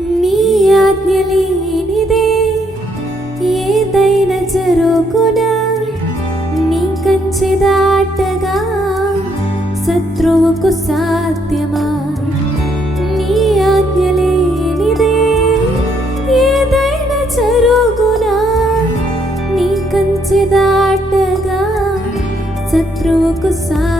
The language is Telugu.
నీ ఆజ్ఞ లేనిదే ఏదైనా జరుగునా, నీ కంచె దాటగా శత్రువుకు సాధ్యమా? నీ ఆజ్ఞ లేనిదే ఏదైనా జరుగునా, నీ కంచె దాటగా శత్రువుకు సాధ్యమా?